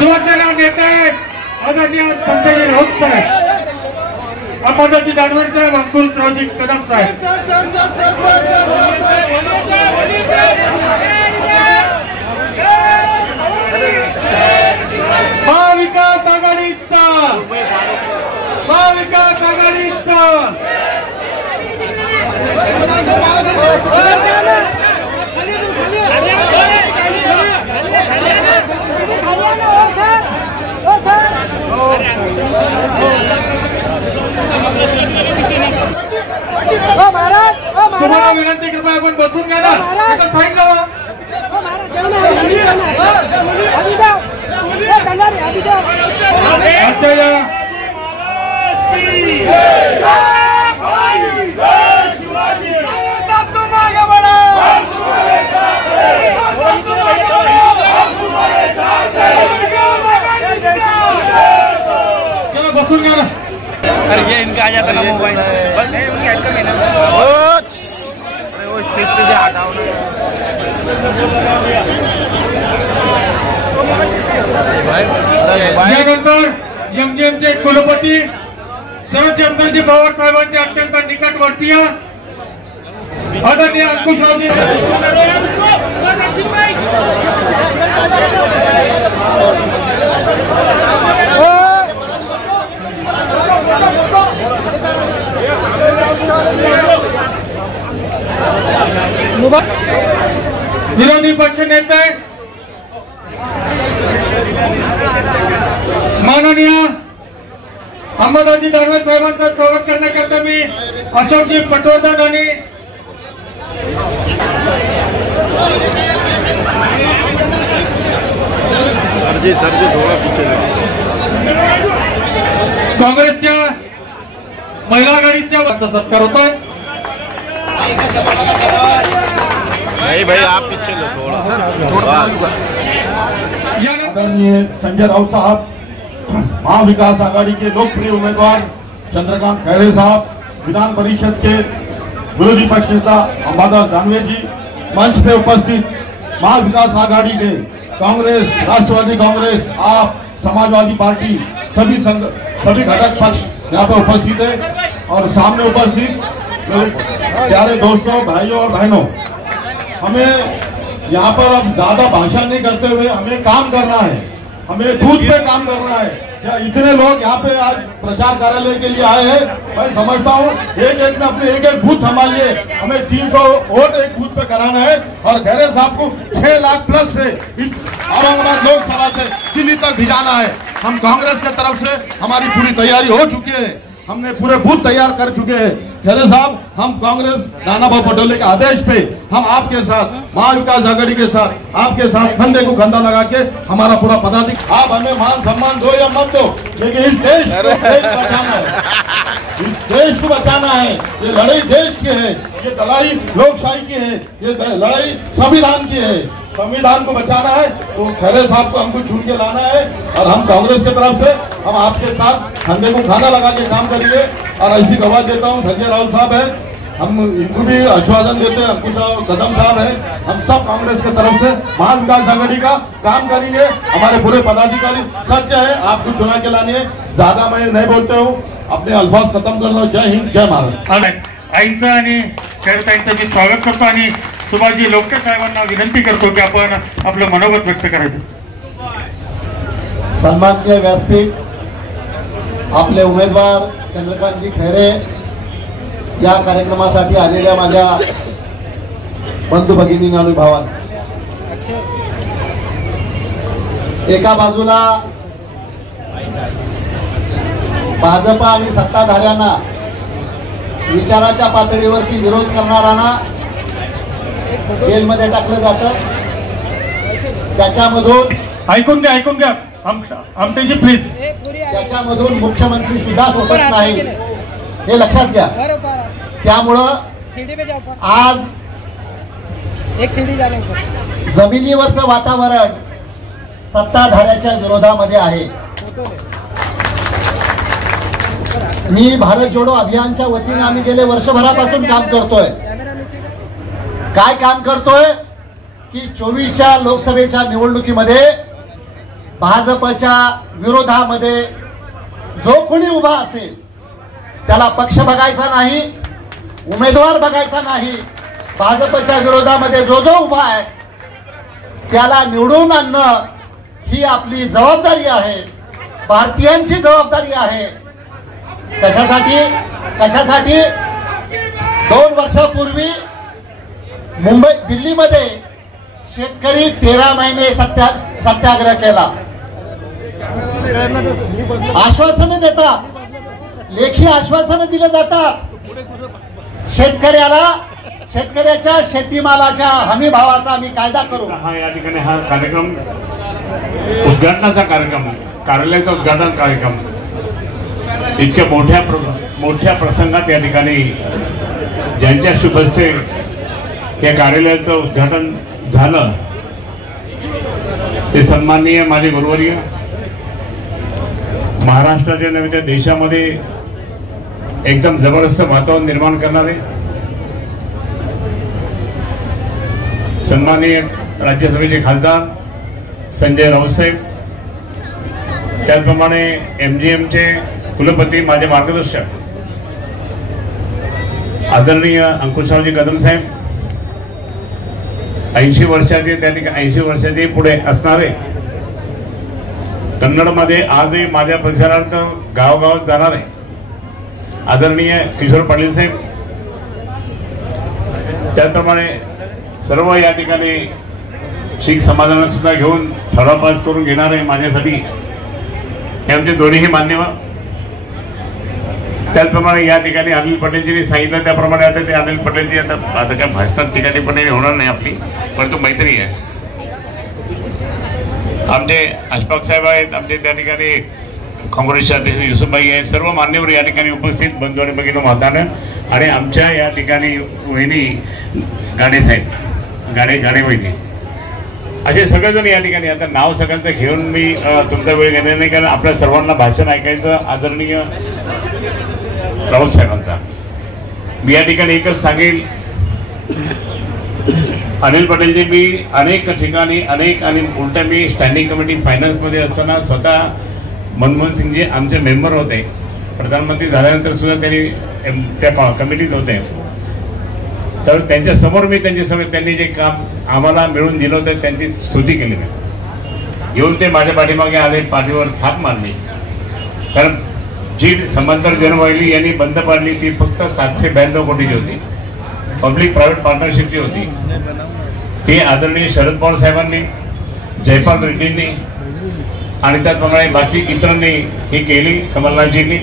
शिवसेना नेते आदरणीय संजय राऊत साहेब, अंबादाजी दानवे साहेब, अंकुशरावजी कदम साहेब, महाविकास आघाडीचा तुम्हाला विनंती, कृपया आपण बसून घ्या ना, एका साईड लावा. चलो बसून घ्या ना. अरे ये इनका आ जाता ना मोबाइल, बस उनकी हेड कर लेना. अरे वो स्टेज पे से हटाओ ना. यानंतर एमजीएमचे कुलपती शरदचंद्रजी पवार साहेबांचे अत्यंत निकटवर्तीय आदरणीय अंकुशरावजी विरोधी पक्ष नेते माननीय अंबादाजी दानवे साहेबांचं स्वागत करण्याकरता मी अशोकजी पटवर्धन आणि सरजी थोड़ा पीछे काँग्रेसच्या महिला आघाडीच्या सत्कार होतोय. भाई आप पीछे लो थोड़ा. संजय राउत साहब, महाविकास आघाड़ी के लोकप्रिय उम्मीदवार चंद्रकांत खैरे साहब, विधान परिषद के विरोधी पक्ष नेता अंबादास दानवे जी, मंच पे उपस्थित महाविकास आघाड़ी के कांग्रेस, राष्ट्रवादी कांग्रेस, आप, समाजवादी पार्टी, सभी घटक पक्ष यहाँ पे उपस्थित है और सामने उपस्थित प्यारे दोस्तों, भाइयों और बहनों, हमें यहाँ पर अब ज्यादा भाषण नहीं करते हुए हमें काम करना है, हमें बूथ पे काम करना है. क्या इतने लोग यहाँ पे आज प्रचार कार्यालय के लिए आए हैं? मैं समझता हूँ एक एक ने अपने एक बूथ संभालिए. हमें 300 वोट एक बूथ पे कराना है और खैरे साहब को 6 लाख प्लस से इस औरंगाबाद लोकसभा से दिल्ली तक भिजाना है. हम कांग्रेस की तरफ से हमारी पूरी तैयारी हो चुकी है, हमने पूरे बूथ तैयार कर चुके हैं. खैरे साहब, हम कांग्रेस नाना भाई पटोले के आदेश पे हम आपके साथ, महाविकास आघाड़ी के साथ, आपके साथ कंधे को कंधा लगा के हमारा पूरा पदाधिकारी, आप हमें मान सम्मान दो या मत दो, लेकिन इस देश को बचाना है, इस देश को बचाना है. ये लड़ाई देश की है, ये लड़ाई लोकशाही की है, ये लड़ाई संविधान की है. संविधान को बचाना है तो खैरे साहब को हमको चुन के लाना है और हम कांग्रेस की तरफ से हम आपके साथ कंधे को खाना लगा के काम करेंगे. और ऐसी गवाह देता हूँ, संजय राउत साहब है, हम इनको भी आश्वासन देते हैं, अंकुश कदम साहब है, हम सब कांग्रेस की तरफ से महाविकास आघाड़ी का काम करेंगे. हमारे पूरे पदाधिकारी सच्चे है, आपको चुना के लानी है. ज्यादा मैं नहीं बोलते हूँ, अपने अल्फाज खत्म कर लो. जय हिंद, जय महाराष्ट्र. आईचं आणि खैरताईंचं मी स्वागत करतो आणि सुभाषजी लोकटे साहेबांना विनंती करतो की आपण आपलं मनोगत व्यक्त करायचं. सन्माननीय व्यासपीठ, आपले उमेदवार चंद्रकांतजी खैरे या कार्यक्रमासाठी आलेल्या माझ्या बंधू भगिनी आणि भावांनो, एका बाजूला भाजप आणि सत्ताधाऱ्यांना विचाराच्या पातळीवरती विरोध करणाऱ्यांना जेलमध्ये टाकलं जातं. त्याच्यामधून ऐकून घ्या आमटेजी प्लीज, त्याच्यामधून मुख्यमंत्री सुद्धा सोबत नाही, हे लक्षात घ्या. त्यामुळं आज जमिनीवरचं वातावरण सत्ताधाऱ्याच्या विरोधामध्ये आहे. मी भारत जोडो अभियानच्या वतीने आम्ही गेले वर्षभरापासून काम करतोय. काय काम करतोय की 24च्या लोकसभेच्या निवडणुकीमध्ये भाजपच्या विरोधामध्ये जो कोणी उभा असेल त्याला पक्ष बघायचा नाही, उमेदवार बघायचा नाही. भाजपच्या विरोधामध्ये जो जो उभा आहे त्याला निवडून आणणं ही आपली जबाबदारी आहे, भारतीयांची जबाबदारी आहे. कशासाठी 2 वर्षापूर्वी दिल्लीमध्ये शेतकरी 13 महिने सत्याग्रह केला. आश्वासनं देतात, लेखी आश्वासनं दिले जातात. शेतकऱ्याच्या शेतीमालाच्या हमी भावाचा आम्ही कायदा करू. हा या ठिकाणी हा कार्यक्रम उद्घाटनाचा कार्यक्रम, कार्यालयाचा उद्घाटन कार्यक्रम इतक्या मोठ्या प्रसंगात या ठिकाणी ज्यांच्या शुभ हस्ते या कार्यालयाचं उद्घाटन झालं ते सन्माननीय माझे गुरुवर्य, महाराष्ट्राच्या नव्हे तर देशामध्ये एकदम जबरदस्त वातावरण निर्माण करणारे सन्माननीय राज्यसभेचे खासदार संजय राऊत साहेब, त्याचप्रमाणे MGMचे कुलपती माझे मार्गदर्शक आदरणीय अंकुशरावजी कदम साहेब, 80 वर्षाचे त्या ठिकाणी 80 वर्षाचे पुढे असणारे, कन्नडमध्ये आजही माझ्या परिसरात गावगावात जाणारे आदरणीय किशोर पाटील साहेब, त्याचप्रमाणे सर्व या ठिकाणी शीख समाजाला सुद्धा घेऊन ठराव पास करून घेणारे माझ्यासाठी हे आमचे दोन्हीही मान्यवर. त्याचप्रमाणे या ठिकाणी अनिल पटेलजींनी सांगितलं त्याप्रमाणे आता ते अनिल पटेलजी आता काय भाषणात ठिकाणी पण होणार नाही आपली, परंतु मैत्री आहे. आमचे अशफाक साहेब आहेत, आमचे त्या ठिकाणी काँग्रेसचे अध्यक्ष युसुफभाई आहेत, सर्व मान्यवर या ठिकाणी उपस्थित बंधू आणि भगिनी मतदान, आणि आमच्या या ठिकाणी वहिनी गाडे साहेब, गाडे वहिनी, असे सगळेजण या ठिकाणी. आता नाव सगळ्यांचं घेऊन मी तुमचा वेळ घेणार नाही, कारण आपल्या सर्वांना भाषण ऐकायचं आदरणीय राऊत साहेबांचा. मी या ठिकाणी एकच सांगेल, अनिल पटेलजी, मी अनेक ठिकाणी आणि उलट्या मी स्टँडिंग कमिटी फायनान्समध्ये असताना स्वतः मनमोहन सिंगजी आमचे मेंबर होते, प्रधानमंत्री झाल्यानंतर सुद्धा त्यांनी त्या कमिटीत होते, तर त्यांच्या समोर मी त्यांनी जे काम आम्हाला मिळून दिलं होतं त्यांची स्तुती केली. येऊन ते माझ्या पाठीमागे आले, पाठीवर थाप मारली, कारण जी समांतर जनवाहिनी यांनी बंद पाडली ती फक्त 792 कोटीची होती, पब्लिक प्रायव्हेट पार्टनरशिपची होती. ती आदरणीय शरद पवार साहेबांनी, जयपाल रेड्डींनी आणि त्याचप्रमाणे बाकी इतरांनी ही केली, कमलनाथजींनी.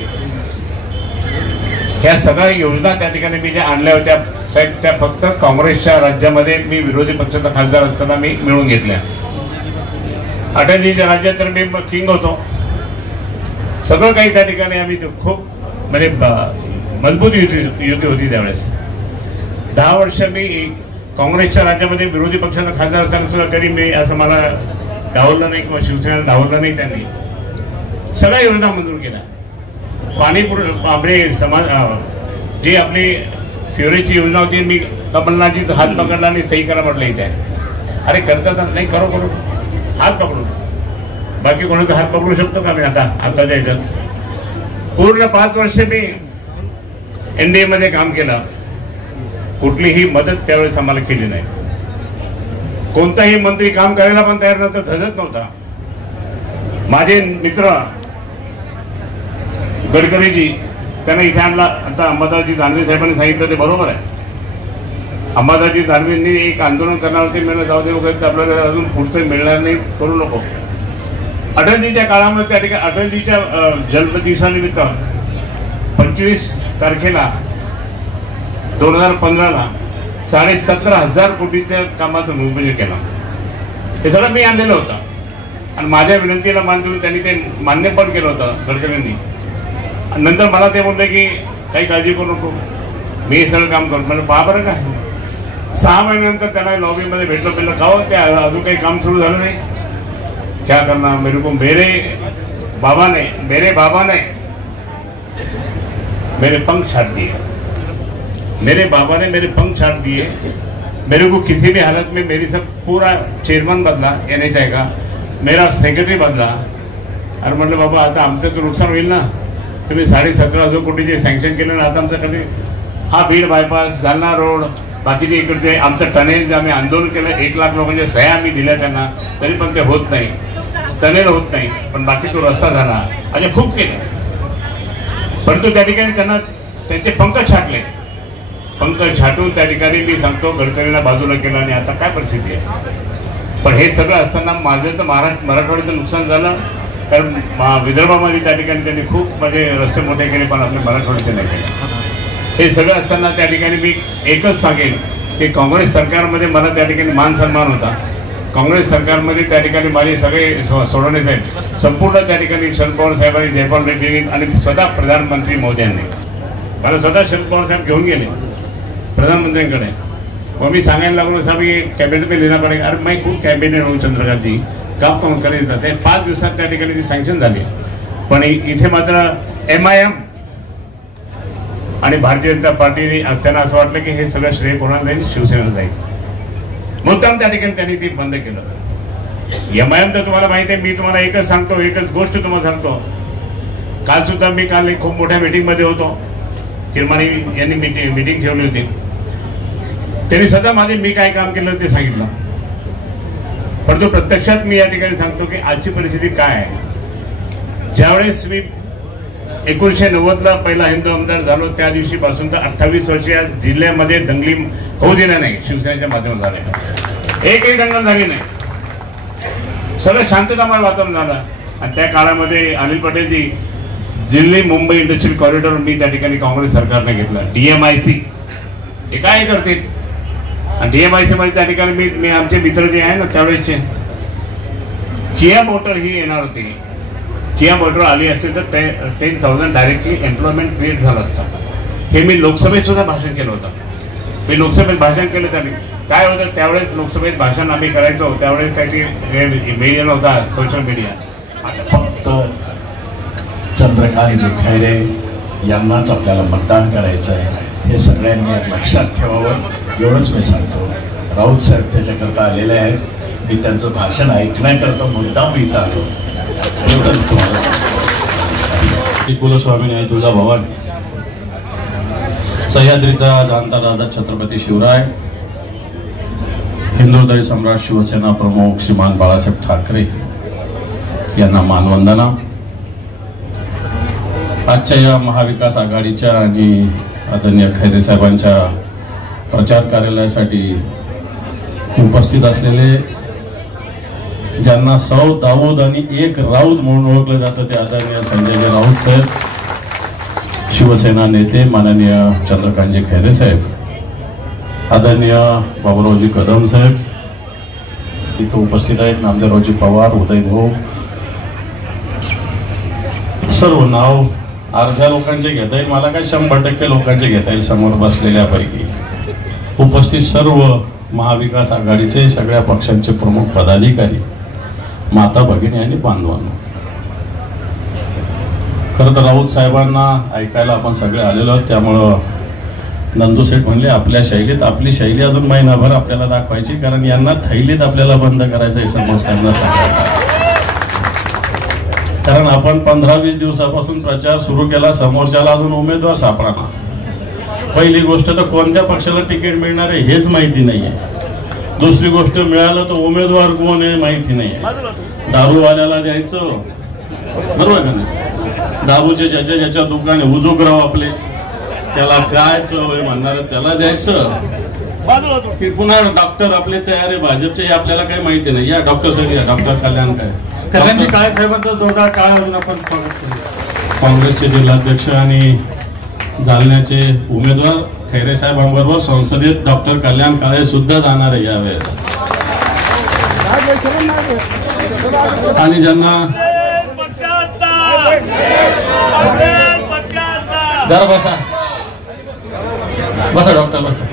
ह्या सगळ्या योजना त्या ठिकाणी मी ज्या आणल्या होत्या साहेब, त्या फक्त काँग्रेसच्या राज्यामध्ये मी विरोधी पक्षाचा खासदार असताना मी मिळून घेतल्या. अटलजीच्या राज्यात तर मी किंग होतो, सगळं काही त्या ठिकाणी आम्ही खूप म्हणजे मजबूत युती होती त्यावेळेस. 10 वर्ष मी काँग्रेसच्या राज्यामध्ये विरोधी पक्षाचा खासदार असताना सुद्धा कधी मी असं मला डावललं नाही किंवा शिवसेनेला डावललं नाही. त्यांनी सगळ्या योजना मंजूर केल्या. पाणी आपले समाज जी आपली सिवरेजची योजना होती, मी कमलनाथजीचा हात पकडला आणि सही करा म्हटलं इथे. अरे करतात नाही, करू हात पकडून, बाकी कोणाचा हात पकडू शकतो का मी आताच्या ह्याच्यात. पूर्ण 5 वर्ष मी NDA मध्ये काम केलं, कुठलीही मदत त्यावेळेस आम्हाला केली नाही. कोणताही मंत्री काम करायला पण तयार नव्हता, धजत नव्हता. माझे मित्र गडकरीजी त्यांना इथे आणला. आता अंबादासजी दानवे साहेबांनी सांगितलं ते बरोबर आहे. अंबादासजी दानवेंनी एक आंदोलन करणार होते, मिळणं जाऊ दे वगैरे, आपल्याला अजून पुढचं मिळणार नाही, करू नको. अटलजीच्या काळामध्ये त्या ठिकाणी अटलजीच्या जन्मदिवसानिमित्त 25 तारखेला 2015ला 17,500 कोटीच्या कामाचं भूमिपूजन केलं. हे सगळं मी आणलेलं होतं आणि माझ्या विनंतीला मान देऊन त्यांनी ते मान्य पण केलं होतं गडकरींनी. नंतर मला ते बोलले की काही काळजी करू नको, मी हे सगळं काम करतो. म्हणजे पहा बरं काय, 6 महिन्यानंतर त्यांना लॉबीमध्ये भेटलं का हो, ते अजून काही काम सुरू झालं नाही. क्या करना, मेरे को मेरे बाबा ने मेरे पंख छाट दिए, मेरे बाबा ने मेरे पंख छाट दिए. मेरे को किसी भी हालत में मेरी सब पूरा चेयरमैन बदला NHI का, मेरा सेक्रेटरी बदला. अरे म्हटलं बाबा आता आमचं तर नुकसान होईल ना, तुम्ही 17.5 कोटीचे सँक्शन केलं ना, आता आमचं कधी हा बीड बायपास, जालना रोड, बाकीचे इकडचे आमचं टनेल आम्ही आंदोलन केलं, 1 लाख लोकांच्या सह्या आम्ही दिल्या त्यांना, तरी पण ते होत नाही, टनेल होत नाही. पण बाकी तो रस्ता झाला आणि खूप केलं, परंतु त्या ठिकाणी त्यांना त्यांचे पंख छाटले. पंख छाटून त्या ठिकाणी मी सांगतो गडकरीला बाजूला केलं आणि आता काय परिस्थिती आहे. पण हे सगळं असताना माझं तर मराठवाड्याचं नुकसान झालं, कारण विदर्भामध्ये त्या ठिकाणी त्यांनी खूप म्हणजे रस्ते मोठे केले, पण आपले मराठवाड्याचे नाही केले. हे सगळं असताना त्या ठिकाणी मी एकच सांगेन की काँग्रेस सरकारमध्ये मला त्या ठिकाणी मान सन्मान होता. काँग्रेस सरकारमध्ये त्या ठिकाणी माझे सगळे सोडवणे साहेब, संपूर्ण त्या ठिकाणी शरद पवार साहेबांनी, जयपाल रेड्डींनी आणि स्वतः प्रधानमंत्री मोदयांनी, मला स्वतः शरद पवार साहेब घेऊन गेले प्रधानमंत्र्यांकडे. मग मी सांगायला लागलो साहेब की कॅबिनेट में लेना पडेगा. अरे मैं खूप कॅबिनेट हूँ चंद्रकांत जी, काम करून करीत जाते. 5 दिवसात त्या ठिकाणी ती सँक्शन झाली. पण इथे मात्र MIM आणि भारतीय जनता पार्टीने त्यांना असं वाटलं की हे सगळं श्रेय कोणाला जाईल, शिवसेनेला जाईल. मुद्दाम त्या ठिकाणी त्यांनी ते बंद केलं. MIM तर तुम्हाला माहिती आहे. मी तुम्हाला एकच सांगतो, एकच गोष्ट तुम्हाला सांगतो. काल सुद्धा मी खूप मोठ्या मीटिंगमध्ये होतो. किरमाणी यांनी मीटिंग ठेवली होती. त्यांनी स्वतः मी काय काम केलं ते सांगितलं. परंतु प्रत्यक्षात मी या ठिकाणी सांगतो की आजची परिस्थिती काय आहे. ज्यावेळेस मी 1990ला पहिला हिंदू आमदार झालो, त्या दिवशीपासून तर 28 वर्ष या जिल्ह्यामध्ये दंगली होऊ देणार नाही. शिवसेनेच्या माध्यमातून झाले, एकही दंगल झाली नाही, सगळं शांततामय वातावरण झालं. आणि त्या काळामध्ये अनिल पटेलजी दिल्ली मुंबई इंडस्ट्रियल कॉरिडॉर मी त्या ठिकाणी काँग्रेस सरकारने घेतला. DMIC हे काय करतील, आणि DMIC मध्ये त्या ठिकाणी मी आमचे मित्र जे आहे ना त्यावेळेसचे, किया मोटर ही येणार होती. किया मोटर आली असते तर 10,000 डायरेक्टली एम्प्लॉयमेंट क्रिएट झालं असतं. हे मी लोकसभेत सुद्धा भाषण केलं होतं. मी लोकसभेत भाषण केलं त्यांनी. काय होतं त्यावेळेस लोकसभेत भाषण आम्ही करायचो, त्यावेळेस काही मीडिया नव्हता, सोशल मीडिया. फक्त चंद्रकांतजी खैरे यांनाच आपल्याला मतदान करायचं आहे, हे सगळ्यांनी लक्षात ठेवावं, एवढंच मी सांगतो. राऊत साहेब त्याच्याकरता आलेले आहेत. मी त्यांचं भाषण ऐकण्याकरता मुद्दाम इथं आलो, एवढंच तुम्हाला सांगतो. कुलस्वामी न्याय तुळजा भवानी, सह्याद्रीचा जाणता राजा छत्रपती शिवराय, हिंदुहृदय सम्राट शिवसेना प्रमुख श्रीमान बाळासाहेब ठाकरे यांना मानवंदना. आजच्या या महाविकास आघाडीच्या आणि आदरणीय खैरे साहेबांच्या प्रचार कार्यालयासाठी उपस्थित असलेले, ज्यांना 100 दाऊद आणि 1 राऊत म्हणून ओळखलं जातं, ते आदरणीय संजय राऊत साहेब, शिवसेना नेते माननीय चंद्रकांतजी खैरे साहेब, आदरणीय बाबूरावजी कदम साहेब इथं उपस्थित आहेत, नामदेवरावजी पवार, उदय भाऊ, सर्व नाव अर्ध्या लोकांचे घेता येईल, मला काय 100% लोकांचे घेता येईल समोर बसलेल्यापैकी. उपस्थित सर्व महाविकास आघाडीचे सगळ्या पक्षांचे प्रमुख पदाधिकारी, माता भगिनी आणि बांधवांना, खरं तर राऊत साहेबांना ऐकायला आपण सगळे आलेलो आहोत. त्यामुळं नंदू सेठ म्हणले आपल्या शैलीत, आपली शैली अजून महिनाभर आपल्याला दाखवायची, कारण यांना थैलीत आपल्याला बंद करायचं आहे समोर त्यांना सांगायचं. कारण आपण 15-20 दिवसापासून प्रचार सुरू केला, समोरच्याला अजून उमेदवार सापडला. पहिली गोष्ट तर कोणत्या पक्षाला तिकीट मिळणार आहे हेच माहिती नाहीये. दुसरी गोष्ट मिळालं तर उमेदवार कोण आहे माहिती नाहीये. दारूवाल्याला द्यायचं, बरोबर का नाही, दारूचे ज्याच्या दुकान आहे उजोगराव आपले, त्याला काय चव आहे म्हणणार त्याला द्यायचं. की पुन्हा डॉक्टर आपले तयार आहे भाजपचे, हे आपल्याला काही माहिती नाही. या डॉक्टर साहेब, डॉक्टर कल्याण कल्याणजी काळे साहेबांचं जोरदार टाळ्या वाजवून आपण स्वागत करू. काँग्रेसचे जिल्हाध्यक्ष आणि जालन्याचे उमेदवार खैरे साहेबांबरोबर संसदेत डॉक्टर कल्याण काळे सुद्धा जाणार आहे यावेळेस. आणि ज्यांना जरा बसा बसा डॉक्टर बसा.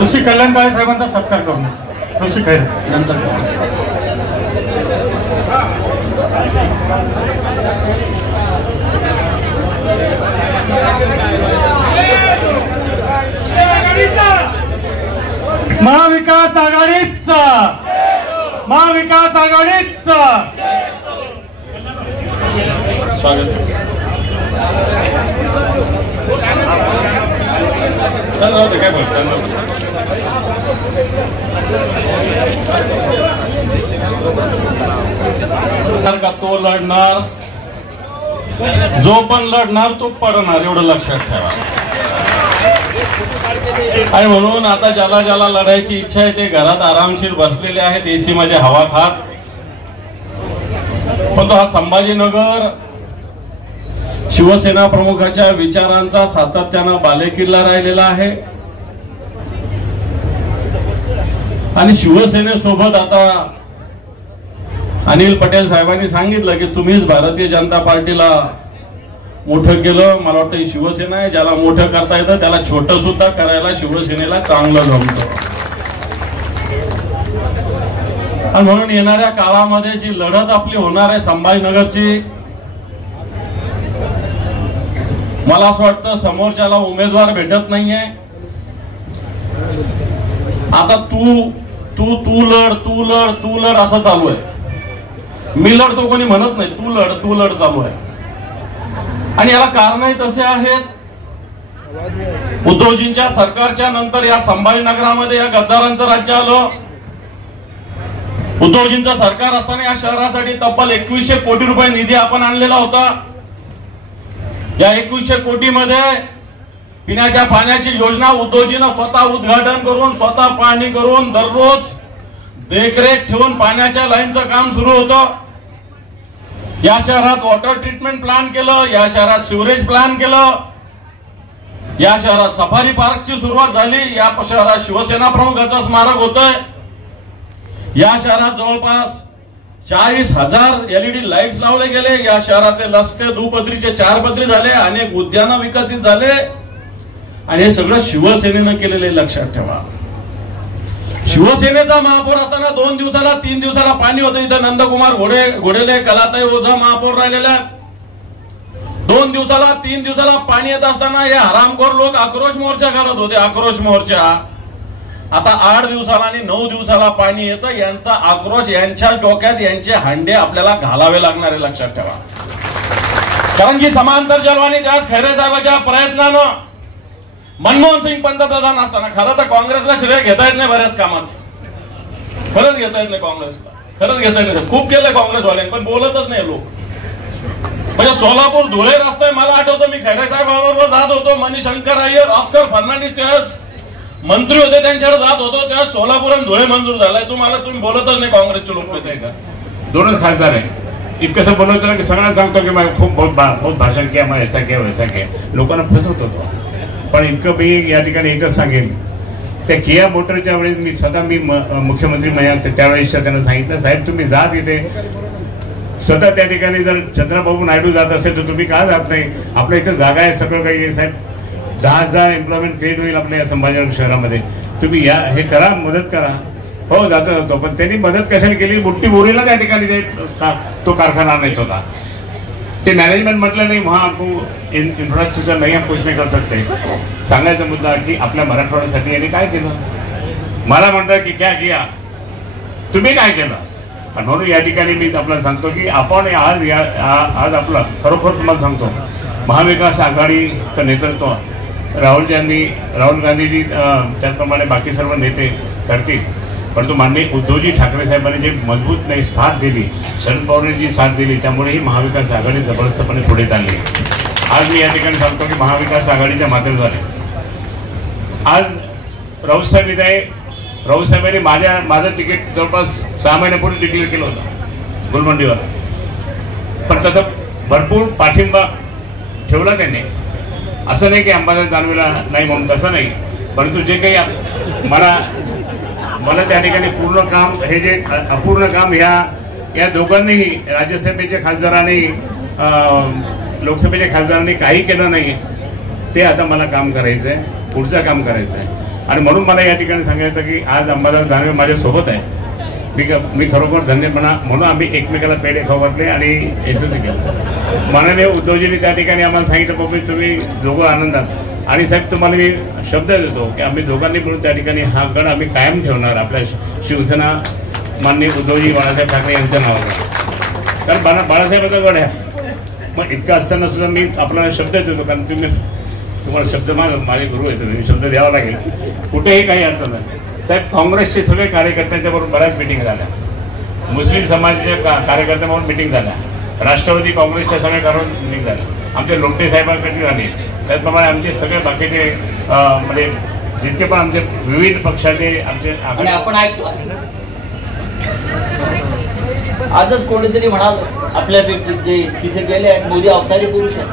ऋषी कल्याण काळे साहेबांचा सत्कार करू. ऋषी खैरे नंतर महाविकास आघाडीचा स्वागत काय बोलतो तो लढणार, जो पण लढणार तो पडणार, एवढं लक्षात ठेवा. आणि म्हणून आता ज्याला ज्याला लढायची इच्छा आहे ते घरात आरामशीर बसलेले आहेत, एसी मध्ये हवा खात. पण तो हा संभाजीनगर शिवसेना प्रमुखाच्या विचारांचा सातत्यानं बालेकिल्ला राहिलेला आहे. आणि शिवसेनेसोबत आता अनिल पटेल साहेबांनी सांगितलं की तुम्हीच भारतीय जनता पार्टीला मोठं केलं. मला वाटतं ही शिवसेना आहे, ज्याला मोठं करता येतं त्याला छोटं सुद्धा करायला शिवसेनेला चांगलं जमतं. आणि म्हणून येणाऱ्या काळामध्ये जी लढत आपली होणार आहे संभाजीनगरची, मला असं वाटतं समोरच्याला उमेदवार भेटत नाहीये. आता तू तू तू लढ तू लढ तू लढ असं चालू आहे. मी लढतो कोणी म्हणत नाही, तू लढ चालू आहे. आणि याला कारणही तसे आहेत. उद्धवजींच्या सरकारच्या नंतर या संभाजीनगरामध्ये या गद्दारांचं राज्य आलं. उद्धवजींचं सरकार असताना या शहरासाठी तब्बल 2100 कोटी रुपये निधी आपण आणलेला होता. या 2100 कोटीमध्ये पिण्याच्या पाण्याची योजना उद्धवजीनं स्वतः उद्घाटन करून, स्वतः पाहणी करून, दररोज देखरेख ठेवून पाण्याच्या लाईनचं काम सुरू होतं. या शहरात वॉटर ट्रीटमेंट प्लांट केलं, या शहरात सिवरेज प्लांट केलं, या शहरात सफारी पार्कची सुरुवात झाली, या शहरात शिवसेना प्रमुखाचं स्मारक होतंय. या शहरात जवळपास 40,000 LED लाईट्स लावले गेले. या शहरातले रस्ते दुपदरीचे 4 पदरी झाले, अनेक उद्यानं विकसित झाले. आणि हे सगळं शिवसेनेनं केलेले लक्षात ठेवा. शिवसेनेचा महापौर असताना 2 दिवसाला 3 दिवसाला पाणी होतं. इथं नंदकुमार घोडेले, कलाताई ओझा महापौर राहिलेल्या. 2 दिवसाला 3 दिवसाला पाणी येत असताना हे हरामखोर लोक आक्रोश मोर्चा करत होते, आक्रोश मोर्चा. आता 8 दिवसाला आणि 9 दिवसाला पाणी येतं. यांचा आक्रोश, यांच्या डोक्यात यांचे हांडे आपल्याला घालावे लागणार आहे, लक्षात ठेवा. कारण की समांतर जलवाणी त्याच खैरे साहेबांच्या प्रयत्नानं मनमोहन सिंग पंतप्रधान असताना, खरं तर काँग्रेसला श्रेय घेता येत नाही बऱ्याच कामाचं, खरंच घेता येत नाही काँग्रेसला, खरंच घेता येत नाही. खूप केलंय काँग्रेसवाल्यांनी, पण बोलतच नाही लोक. म्हणजे सोलापूर धुळे रस्ते मला आठवतं, मी खैरे साहेबांबरोबर जात होतो. मणिशंकर अय्यर, ऑस्कर फर्नांडिस त्यावेळेस मंत्री होते, त्यांच्याकडे जात होतो. तेव्हा सोलापूर आणि धुळे मंजूर झालाय. तुम्ही बोलतच नाही काँग्रेसचे लोक. त्याचा 2च खासदार आहे. इतकं बोलवतो की सगळ्यांना सांगतो की मैं खूप बहुत भाषण किया, मैं ऐसा किया वैसा किया, लोकांना फसवतो तो. पण इतकं मी या ठिकाणी एकच सांगेन, त्या किया मोटरच्या वेळेस मी स्वतः मुख्यमंत्री त्यावेळेस त्यांना सांगितलं, साहेब तुम्ही जा तिथे. स्वतः त्या ठिकाणी जर चंद्रबाबू नायडू जात असेल तर तुम्ही का जात नाही? आपल्या इथं जागा आहे, सगळं काही आहे साहेब. 10,000 एम्प्लॉयमेंट क्रिएट होईल आपल्या या संभाजीनगर शहरामध्ये. तुम्ही या, हे करा, मदत करा. हो जातो. पण त्यांनी मदत कशाने केली? बुट्टी बोरीला त्या ठिकाणी तो कारखाना आणायचा होता. ते मॅनेजमेंट म्हटलं नाही, वहां आपको इन्फ्रास्ट्रक्चर नाही, हम कुछ नाही कर सकते. सांगायचा मुद्दा की आपल्या मराठवाड्यासाठी यांनी काय केलं. मला म्हणतात की क्या किया, तुम्ही काय केलं. आणि म्हणून या ठिकाणी मी आपल्याला सांगतो की आपण आज आपलं खरोखर तुम्हाला सांगतो, महाविकास आघाडीचं नेतृत्व राहुल गांधीजी त्याचप्रमाणे बाकी सर्व नेते करतील. परंतु माननीय उद्धवजी ठाकरे साहेबांनी जे मजबूत नाही साथ दिली, शरद पवारांनी जी साथ दिली, त्यामुळे ही महाविकास आघाडी जबरदस्तपणे पुढे चालली. आज मी या ठिकाणी सांगतो की महाविकास आघाडीच्या माध्यमाद्वारे आज राऊत साहेबांनी माझं तिकीट जवळपास 6 महिन्यापूर्वी डिक्लेअर केलं होतं गुलमंडीवर. पण त्याचा भरपूर पाठिंबा ठेवला त्यांनी. असं नाही की अंबादास दानवेला नाही म्हणून, तसं नाही. परंतु जे काही मला त्या ठिकाणी पूर्ण काम, हे जे अपूर्ण काम या दोघांनीही, राज्यसभेच्या खासदारांनी, लोकसभेच्या खासदारांनी काही केलं नाही. ते आता मला काम करायचं आहे, पुढचं काम करायचं आहे. आणि म्हणून मला या ठिकाणी सांगायचं की आज अंबादास दानवे माझ्यासोबत आहे. मी खरोखर धन्यपणा म्हणून आम्ही एकमेकाला पेढे खवरले आणि यशस्वी केलं. माननीय उद्धवजींनी त्या ठिकाणी आम्हाला सांगितलं, बाबा तुम्ही दोघं आनंदात. आणि साहेब तुम्हाला मी शब्द देतो की आम्ही दोघांनी मिळून त्या ठिकाणी हा गड आम्ही कायम ठेवणार. आपल्या शिवसेना माननीय उद्धवजी बाळासाहेब ठाकरे यांच्या नावाचा, कारण बाळासाहेबाचा गड आहे. मग इतकं असताना सुद्धा मी आपल्याला शब्द देतो, कारण तुम्हाला शब्द माझे गुरु आहेत, तुम्ही शब्द द्यावा लागेल. कुठेही काही अडचण नाही साहेब. काँग्रेसचे सगळे कार्यकर्त्यांच्या बरोबर बऱ्याच मिटिंग झाल्या, मुस्लिम समाजाच्या कार्यकर्त्यांबरोबर मिटिंग झाल्या, राष्ट्रवादी काँग्रेसच्या सगळ्या मिटिंग झाल्या, आमच्या लोमटे साहेबांची मिटिंग झाली. त्याचप्रमाणे आमचे सगळे बाकीचे म्हणजे जितके पण आमचे विविध पक्षाचे आमचे आणि आपण ऐकतो आजच कोणीतरी म्हणाल आपल्यापैकी जे तिथे गेले आहेत मोदी अवतारी पुरुष आहेत.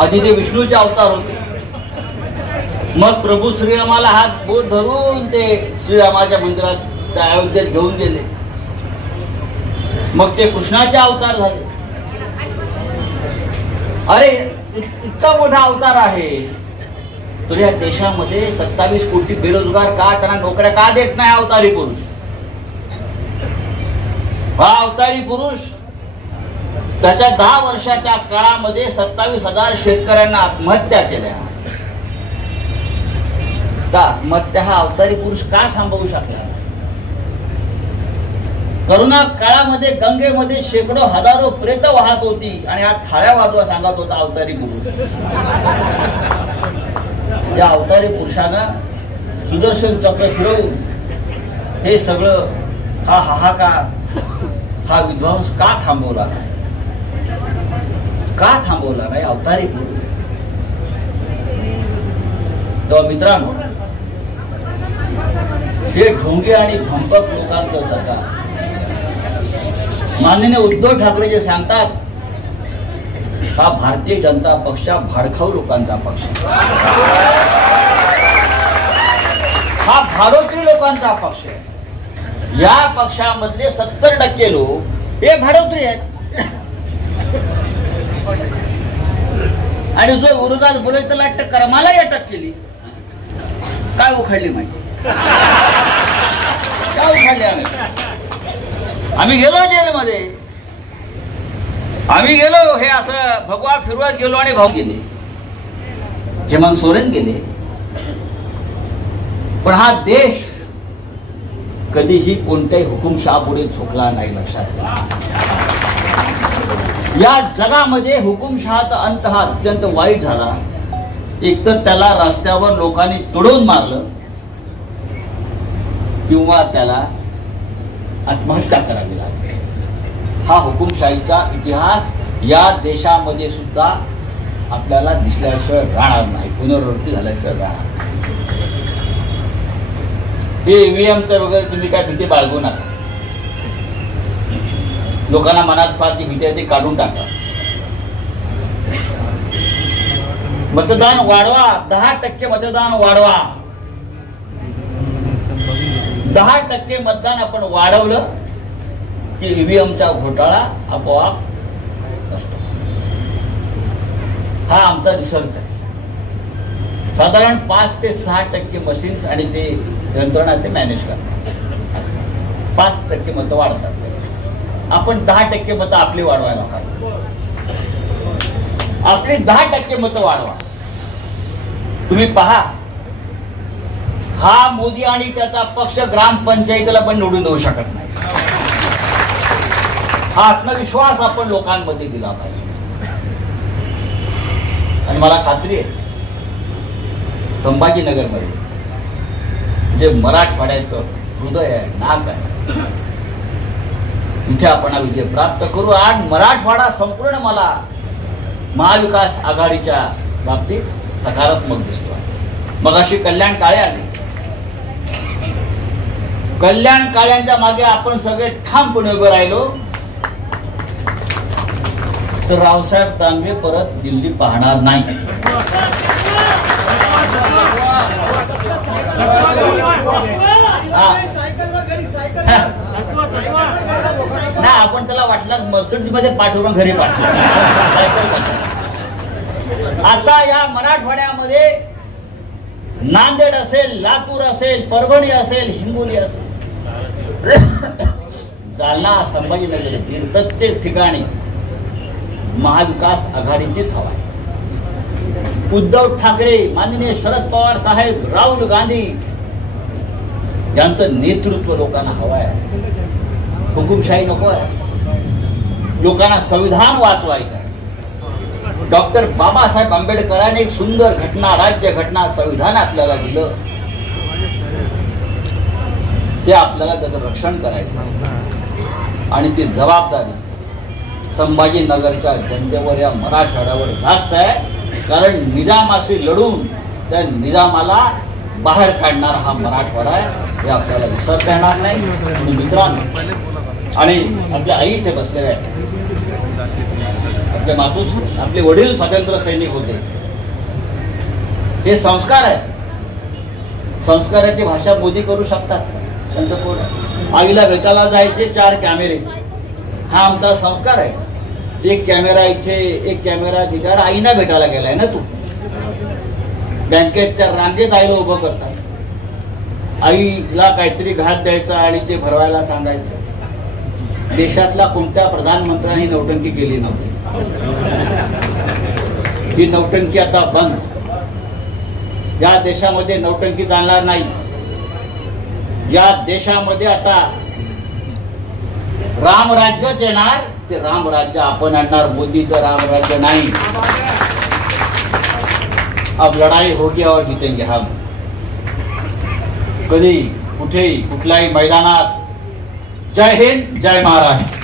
आधी ते विष्णूचे अवतार होते, मग प्रभू श्रीरामाला हात बोट धरून ते श्रीरामाच्या मंदिरात त्या अयोध्येत घेऊन गेले, मग ते कृष्णाचे अवतार झाले. अरे इतका मोठा अवतार आहे, तर या देशामध्ये 27 कोटी बेरोजगार का, त्यांना नोकऱ्या का देत नाही अवतारी पुरुष? हा अवतारी पुरुष त्याच्या 10 वर्षाच्या काळामध्ये 27,000 शेतकऱ्यांना आत्महत्या केल्या. त्या आत्महत्या हा अवतारी पुरुष का थांबवू शकला? करोना काळामध्ये गंगेमध्ये शेकडो हजारो प्रेत वाहत होती आणि हा थाळ्या वाजवा सांगत होता अवतारी पुरुष. या अवतारी पुरुषानं सुदर्शन चक्र फिरवून हे सगळं हा हाहाकार, हा विध्वंस का थांबवला नाही? का थांबवला नाही अवतारी पुरुष? तेव्हा मित्रांनो, हे ढोंगे आणि भंपक लोकांचं सरकार, माननीय उद्धव ठाकरे जे सांगतात, हा भारतीय जनता पक्ष भाडखाऊ लोकांचा पक्ष, हा भाडोत्री लोकांचा पक्ष आहे. या पक्षामधले 70% लोक हे भाडोत्री आहेत. आणि जो विरोधात बोलायचं त्याला अटक करा. मलाही अटक केली. काय उखाडली माहिती? काय उखाडली? आम्ही गेलो जेलमध्ये, आम्ही गेलो हे असं भगवा फिरवत गेलो आणि भाऊ गेले, हेमंत सोरेन गेले. पण हा देश कधीही कोणत्याही हुकुमशहापुढे झुकला नाही. लक्षात घ्या, या जगामध्ये हुकुमशहाचा अंत हा अत्यंत वाईट झाला. एकतर त्याला रस्त्यावर लोकांनी तुडवून मारलं किंवा त्याला आत्महत्या करावी लागली. हा हुकुमशाहीचा इतिहास या देशामध्ये सुद्धा आपल्याला दिसल्याशिवाय राहणार नाही, पुनरावृत्ती झाल्याशिवाय राहणार. हे ईव्हीएमचं वगैरे तुम्ही काय भीती बाळगू नका. लोकांना मनात फार ती भीती आहे, ती काढून टाका. मतदान वाढवा, 10% मतदान वाढवा. 10% मतदान आपण वाढवलं की ईव्हीएमचा घोटाळा आपोआप नसतो. हा आमचा रिसर्च आहे. साधारण 5 ते 6% मशीन्स आणि ते यंत्रणा ते मॅनेज करतात. 5% मतं वाढतात. आपण 10% मतं आपली वाढवायला पाहिजे. आपली 10% मतं वाढवा. तुम्ही पहा, हा मोदी आणि त्याचा पक्ष ग्रामपंचायतीला पण निवडून देऊ शकत नाही. हा आत्मविश्वास आपण लोकांमध्ये दिला पाहिजे. आणि मला खात्री आहे, संभाजीनगरमध्ये जे मराठवाड्याचं हृदय आहे, नाक आहे, इथे आपण हा विजय प्राप्त करू. आणि मराठवाडा संपूर्ण मला महाविकास आघाडीच्या बाबतीत सकारात्मक दिसतो. मग अशी कल्याण काळे आली. कल्याण काळ्यांच्या मागे आपण सगळे ठामपणे उभे राहिलो तर रावसाहेब दानवे परत दिल्ली पाहणार नाही. ना आपण त्याला वाटलं मर्सिडीज मध्ये पाठवून घरी पाठवलं. आता या मराठवाड्यामध्ये नांदेड असेल, लातूर असेल, परभणी असेल, हिंगोली असेल, जालना, संभाजीनगर, प्रत्येक ठिकाणी महाविकास आघाडीचीच हवा आहे. उद्धव ठाकरे, माननीय शरद पवार साहेब, राहुल गांधी ज्यांचं नेतृत्व लोकांना हवं आहे. हुकुमशाही नको आहे. लोकांना संविधान वाचवायचं आहे. डॉक्टर बाबासाहेब आंबेडकरांनी एक सुंदर घटना, राज्य घटना, संविधान आपल्याला दिलं. ते आपल्याला त्याचं रक्षण करायचं आणि ती जबाबदारी संभाजीनगरच्या जनतेवर, या मराठवाड्यावर जास्त आहे. कारण निजामाशी लढून त्या निजामाला बाहेर काढणारा हा मराठवाडा आहे, हे आपल्याला विसरता येणार नाही. आणि मित्रांनो, आणि आपल्या आई इथे बसलेल्या आहेत, आपले मातूस, आपले वडील स्वातंत्र्य सैनिक होते. हे संस्कार आहे. संस्काराची भाषा मोदी करू शकतात. त्यांचं कोण? आईला भेटायला जायचे 4 कॅमेरे, हा आमचा संस्कार आहे. एक कॅमेरा इथे, एक कॅमेरा तिथे. आईना भेटायला गेलाय ना तू. बँकेच्या रांगेत आईला उभं करतात. आईला काहीतरी घात द्यायचा आणि ते भरवायला सांगायचं. देशातला कोणत्या प्रधानमंत्र्यांनी नौटंकी केली नव्हती. ही नौटंकी आता बंद. या देशामध्ये नौटंकी चालणार नाही. या देशामध्ये आता रामराज्यच येणार. ते रामराज्य आपण आणणार, मोदीचं रामराज्य नाही. अब लढाई होगी और जीतेंगे हम. कधी, कुठेही, कुठल्याही मैदानात. जय हिंद, जय महाराष्ट्र.